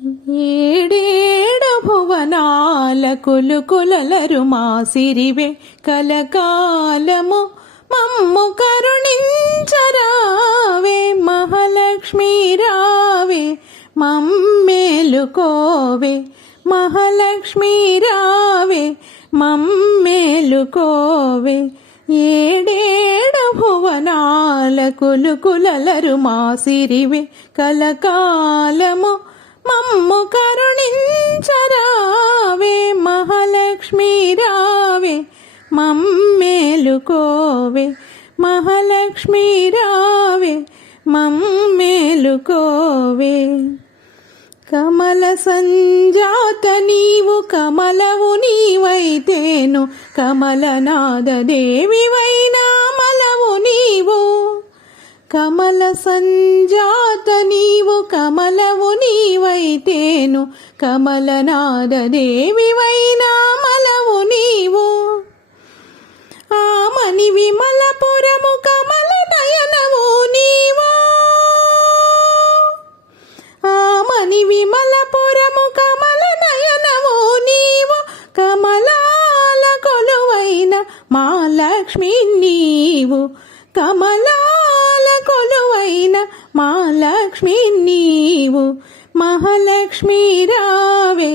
ఏడేడు భువనాల కులుకులలరు మా సిరివే కలకాలము మమ్ము కరుణించరావే మహాలక్ష్మీ రావే మమ్మేలుకోవే మహాలక్ష్మీ రావే మమ్మేలుకోవే ఏడేడు భువనాల కులుకులలరు మా సిరివే కలకాలము మమ్ము కరుణించరావే మహాలక్ష్మీ రావే మమ్మేలుకోవే మహాలక్ష్మీ రావే మమ్మేలుకోవే కమల సంజాత నీవు కమలవు నీవైతేను కమలనాద దేవివైనా మలవు నీవు కమల సంజాత నీవు కమలవు నీవైతేను కమలనాద దేవివైనా మలవు నీవు ఆమని విమలపురము కమల నయనము నీవు ఆమని విమలపురము కమల నయనము నీవు కమలాల కొలువైన మా లక్ష్మి నీవు కమలాల కొలువైన మా లక్ష్మి నీవు మహాలక్ష్మీ రావే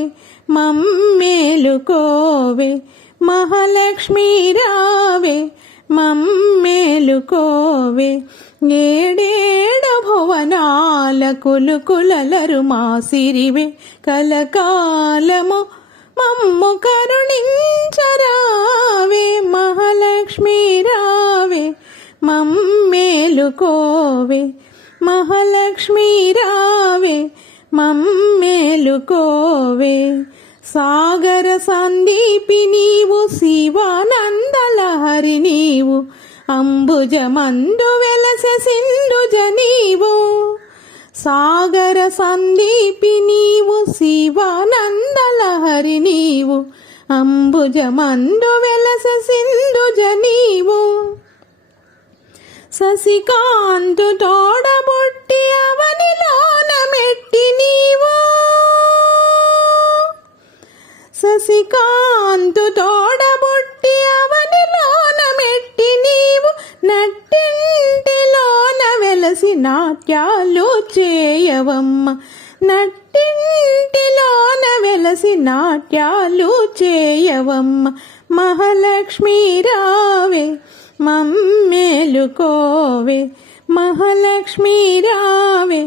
మమ్మేలుకోవే మహాలక్ష్మీ రావే మమ్మేలుకోవే ఏడేడు భువనాల కులుకులలరు మా సిరివే కలకాలము మమ్ము కరుణించరావే మహాలక్ష్మీ రావే మమ్మేలుకోవే మహాలక్ష్మీ రావే మమ్మేలుకోవే సాగర సందీపి నీవు శివానందలహరి నీవు అంబుజమందు వెలసె సింధుజ నీవు సాగర సందీపి నీవు శివానందలహరి నీవు అంబుజమందు వెలసె సింధుజ నీవు శశికాంతు తోడబుట్టి అవనిలోన మెట్టి నీవు శశికాంతు తోడబుట్టి అవనిలోన మెట్టి నీవు నట్టింటిలోన వెలసి నాట్యాలు చేయవమ్మ నట్టింటిలోన వెలసి నాట్యాలు చేయవమ్మ మహాలక్ష్మీ రావే మమ్మేలుకోవే మహాలక్ష్మీ రావే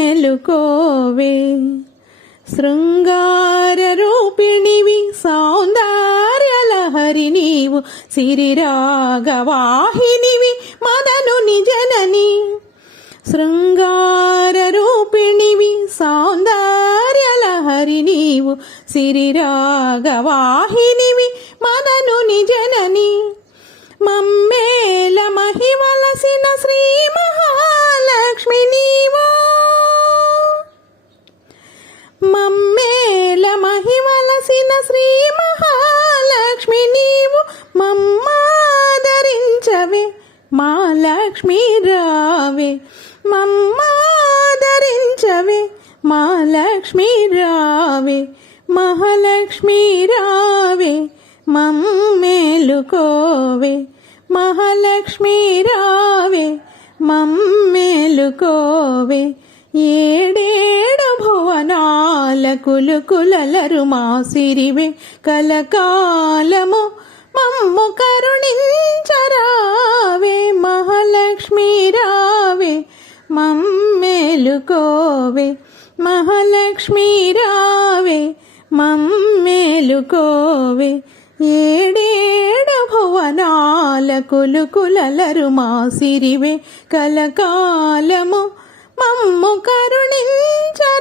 మమ్మేలుకోవే శృంగార రూపిణివి సౌందర్యలహరి నీవు సిరిరాగవాహినివి మదనుని జనని శృంగార రూపిణివి సౌందర్యలహరి నీవు సిరిరాగవాహినివి మదనుని జనని మమ్మేల మహివలసిన శ్రీ మహాలక్ష్మి నీవు మమ్మేల మహివలసిన శ్రీ మహాలక్ష్మి నీవు మమ్మాదరించవే మా లక్ష్మీ రావే మమ్మాదరించవే మా లక్ష్మీ రావే మహాలక్ష్మీ రావే మమ్మేలుకోవే మహాలక్ష్మీ రావే మమ్మేలుకోవే ఏడేడు భువనాల కులుకులలరు మా సిరివే కలకాలము మమ్ము కరుణించరావే మహాలక్ష్మీ రావే మమ్మేలుకోవే మహాలక్ష్మీ రావే మమ్మేలుకోవే ఏడేడు భువనాల కులుకులలరు మా సిరివే కలకాలము మమ్ము కరుణించరా